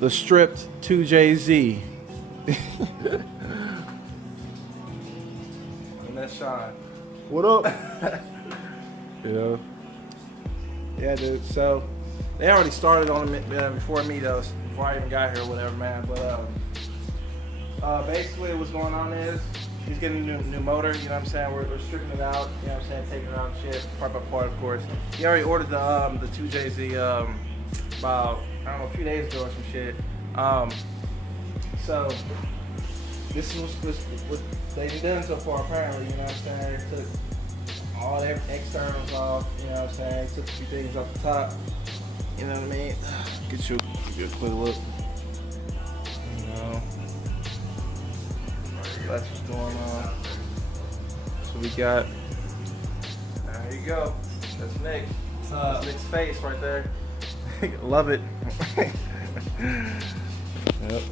the stripped 2JZ. And that's Sean. What up? Yeah, dude. So they already started on it before me though, before I even got here or whatever, man. But basically what's going on is he's getting a new motor, you know what I'm saying? We're stripping it out, you know what I'm saying, taking it out and shit, part by part, of course. He already ordered the 2JZ about, I don't know, a few days ago or some shit. So this is what they've done so far apparently, you know what I'm saying? They took all the externals off, you know what I'm saying? Took a few things off the top, you know what I mean? Get you a quick look, you know. That's what's going on. So we got, there you go. That's Nick. That's Nick's face right there. Love it. Yep.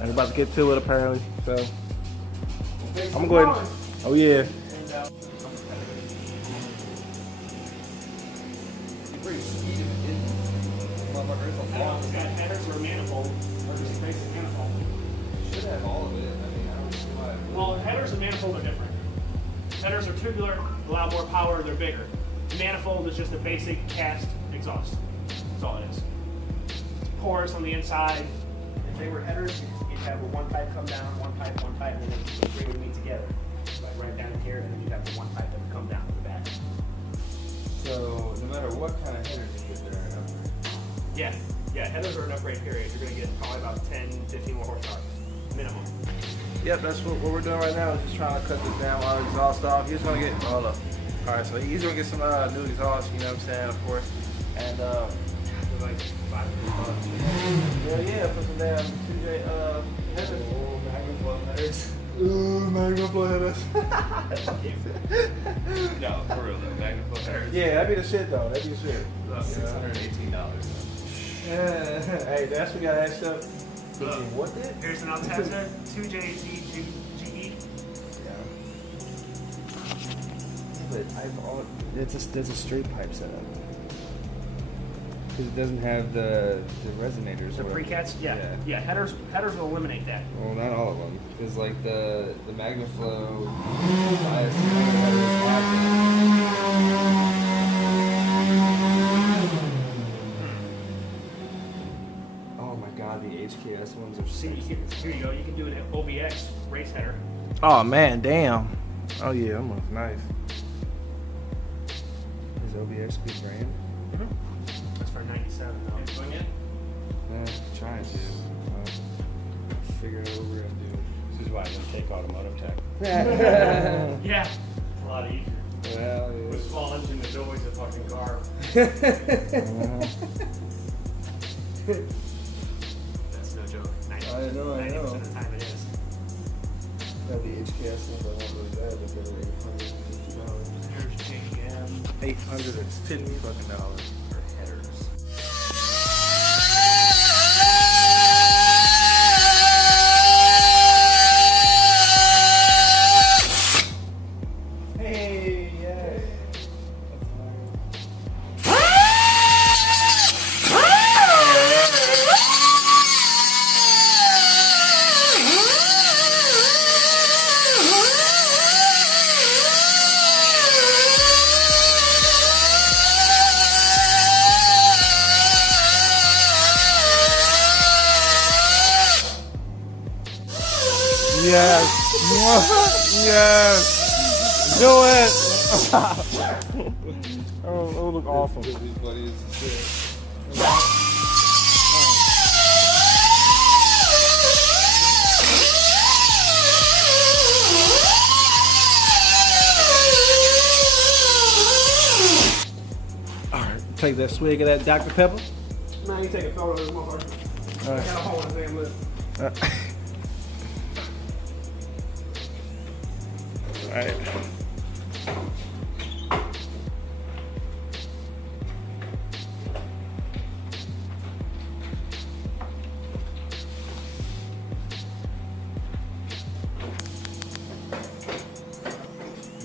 I'm about to get to it apparently. So I'm gonna go ahead. Oh yeah. Headers or manifold, or just a basic manifold. Should have all of it. I mean, I don't see why. Well, headers and manifold are different. Headers are tubular, allow more power, they're bigger. Manifold is just a basic cast exhaust. That's all it is. It's porous on the inside. If they were headers, you'd have one pipe come down, one pipe, and then the three would meet together. Like right down here, and then you'd have the one pipe that would come down to the back. So, no matter what kind of headers you get there, Yeah, headers are an upgrade period. You're going to get probably about 10, 15 more horsepower, minimum. Yep, that's what we're doing right now. Is just trying to cut this damn exhaust off. He's gonna get all up. All right, so he's gonna get some new exhaust. You know what I'm saying, of course. And Like $500. yeah, for some damn 2J headers. Oh, Magnaflow headers. Ooh, Magnaflow headers. No, for real though, Magnaflow headers. Yeah, that'd be the shit though. That'd be the shit. $618. Yeah. Hey, that's what got that stuff. What did? Here's an Altezza 2JZGE. Yeah. But there's a straight pipe setup. Because it doesn't have the resonators. The precats, yeah. Headers will eliminate that. Well, not all of them. Because like the Magnaflow bias headers have Oh my god, the HKS ones are See, sick. here you go. You can do an OBX race header. Oh man, damn. Oh yeah, that one's nice. Is OBX good brand? That's for 97 though. Doing it? Trying to. Figure it over and do This is why I'm going to take automotive tech. it. Yeah. It's a lot easier. Well, With small engine, there's always a fucking car. That's no joke. 90% I know. 90% of the time it is. Yeah, the HKS ones are not really bad, but they're like $150. Here's JM. $850 fucking dollars for headers. Hey, yeah. Yes. Yes. Do it. Oh, that would look awesome. These buddies and shit. All right, take that swig of that Dr. Pepper. Man, you take a photo of this motherfucker. All I got a hole in his damn lip. All right.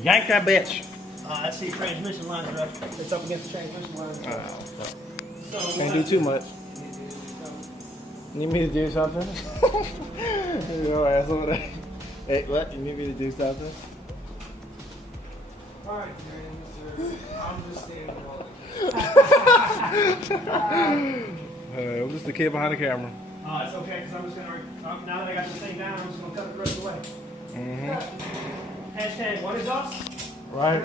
Yank that bitch. I see transmission lines are up. It's up against the transmission lines. Oh, So can't do too much. Need me to do something? Your ass over there. Hey, what? You need me to do something? Alright, I'm just standing all I'm just the kid behind the camera. Oh, it's okay, because I'm just going to, now that I got this thing down, I'm just going to cut the rest away. Hashtag what is us? Right?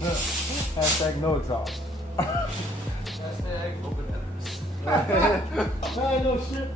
Hashtag no exhaust. Hashtag open editors. I know shit.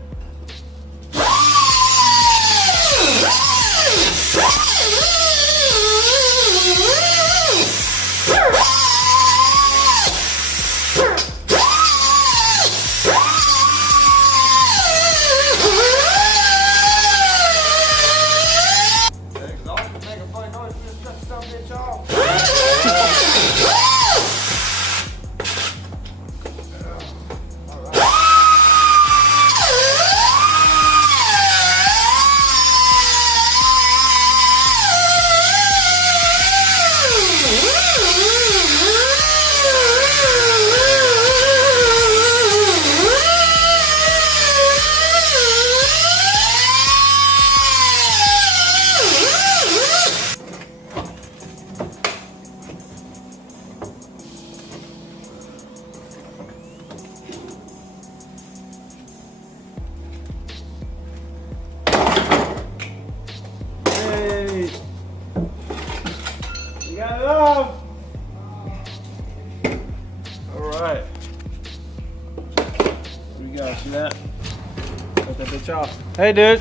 Hey, dude.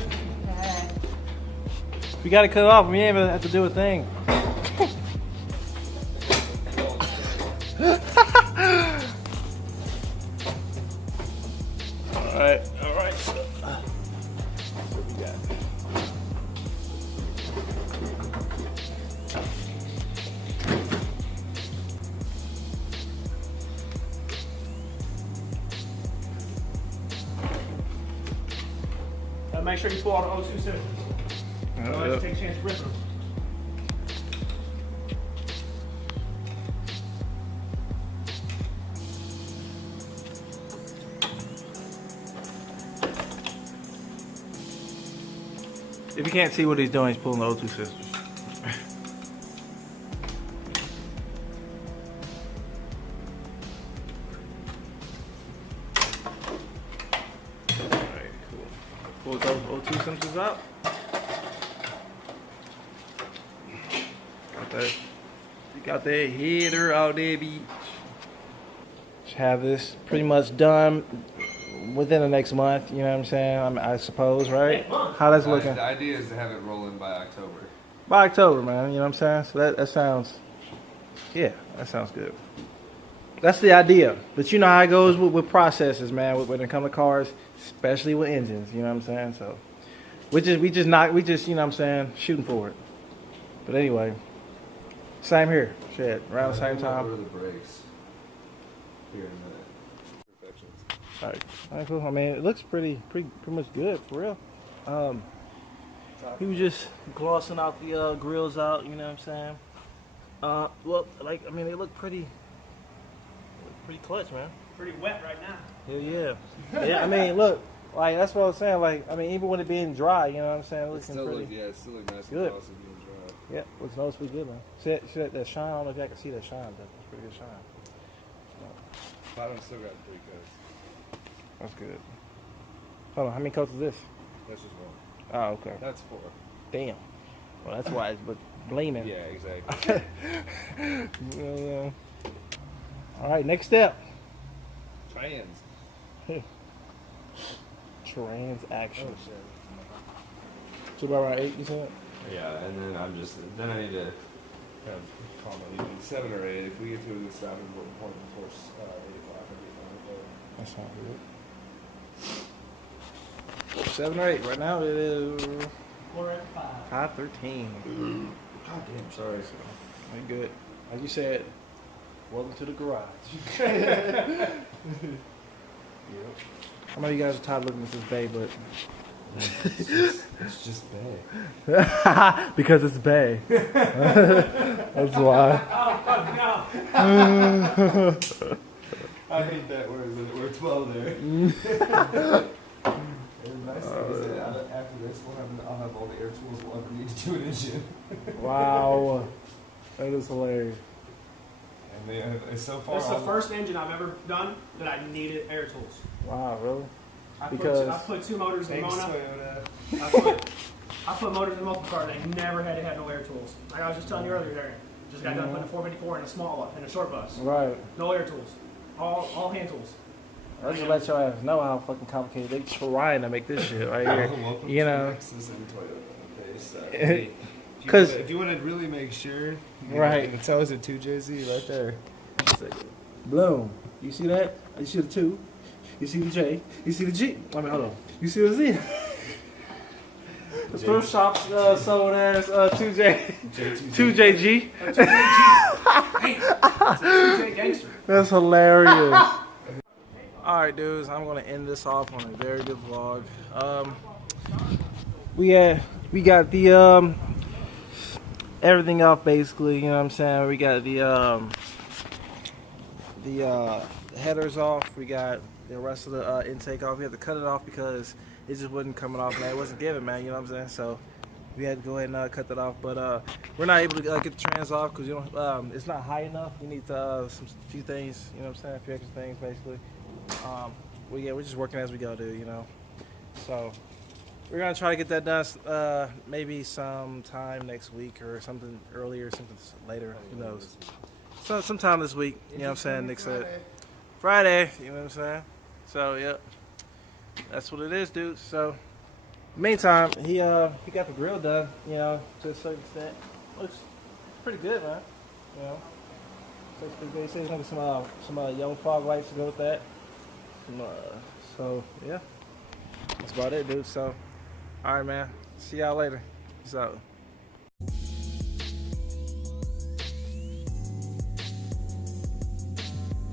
We gotta cut it off. We ain't even have to do a thing. All right. What we got? Make sure you pull all the O2 cylinders. Otherwise, take a chance of ripping them. If you can't see what he's doing, he's pulling the O2 scissors. Pull those O2 sensors out. Got that header out there, beach. Just have this pretty much done within the next month. You know what I'm saying? I suppose, right? How that's looking? The idea is to have it rolling by October. By October, man. You know what I'm saying? So that sounds, yeah, that sounds good. That's the idea. But you know how it goes with processes, man. When it comes to cars, especially with engines. You know what I'm saying? So we just you know what I'm saying, shooting for it. But anyway, same here. Shit, around the same time. What are the brakes? Here in the perfections. All right, cool. I mean, it looks pretty much good for real. He was just glossing out the grills out. You know what I'm saying? Well, like, I mean, they look pretty clutch, man. Pretty wet right now. Hell yeah. Yeah, I mean, look, like, that's what I was saying. Like, I mean, even with it being dry, you know what I'm saying? It looks pretty it still looks nice good. and glossy being dry. Yeah, looks noticeably good, man. See that shine? I don't know if y'all can see that shine, but it's pretty good shine. Bottom's still got 3 coats. That's good. Hold on, how many coats is this? That's just 1. Oh, okay. That's 4. Damn. Well, that's why it's blaming. Yeah, exactly. All right, next step. Trans. Transaction. Oh, shit. So about around 8, you said? Yeah, and then I need to kind of call my leaving 7 or 8. If we get to a stopping point before 8 o'clock, I'll be fine. That sounds good. 7 or 8. Right now it is 5:13. God damn, sorry. Ain't good. Like you said, welcome to the garage. Yep. I know you guys are tired of looking at this bay, but It's just bad. because it's bay. That's why. Oh, no. I hate that word. We're 12 there. this, I'll have all the air tools we'll ever need to do an engine. Wow, that is hilarious. And they have, so far, This is the first engine I've ever done that I needed air tools. Wow, really? I Because- put 2 motors in Thanks, Mona. Toyota. I put motors in multiple cars. I never had to have no air tools. Like I was just telling you earlier, Darren. Just got done putting a 454 in a short bus. Right. No air tools. All hand tools. Let's just let your ass know how fucking complicated they trying to make this shit right here. Welcome You to know. Lexus and Toyota. Okay, so if you want to really make sure, Right. It tells it 2JZ right there. Bloom. You see that? You see the 2. You see the J. You see the G. I mean, hold on. You see the Z. The thrift shop sold as 2JG. Hey, it's a 2J gangster. That's hilarious. Alright, dudes, I'm gonna end this off on a very good vlog. We got the everything off basically, you know what I'm saying? We got the headers off, we got the rest of the intake off. We had to cut it off because it just wasn't coming off, man. It wasn't giving, man, you know what I'm saying? So we had to go ahead and cut that off, but we're not able to get the trans off because you know it's not high enough. We need some few things, you know what I'm saying? A few extra things basically. We're just working as we go, dude, you know. So we're gonna try to get that done maybe sometime next week or something earlier, something later, who knows. So sometime this week, you know what I'm saying? Nick said Friday, you know what I'm saying? So yep, that's what it is, dude. So meantime, he got the grill done, you know, to a certain extent. Looks pretty good, man. You know, looks pretty good. He said he's gonna get some yellow fog lights to go with that. So yeah, that's about it, dude. So all right, man. See y'all later. Peace out.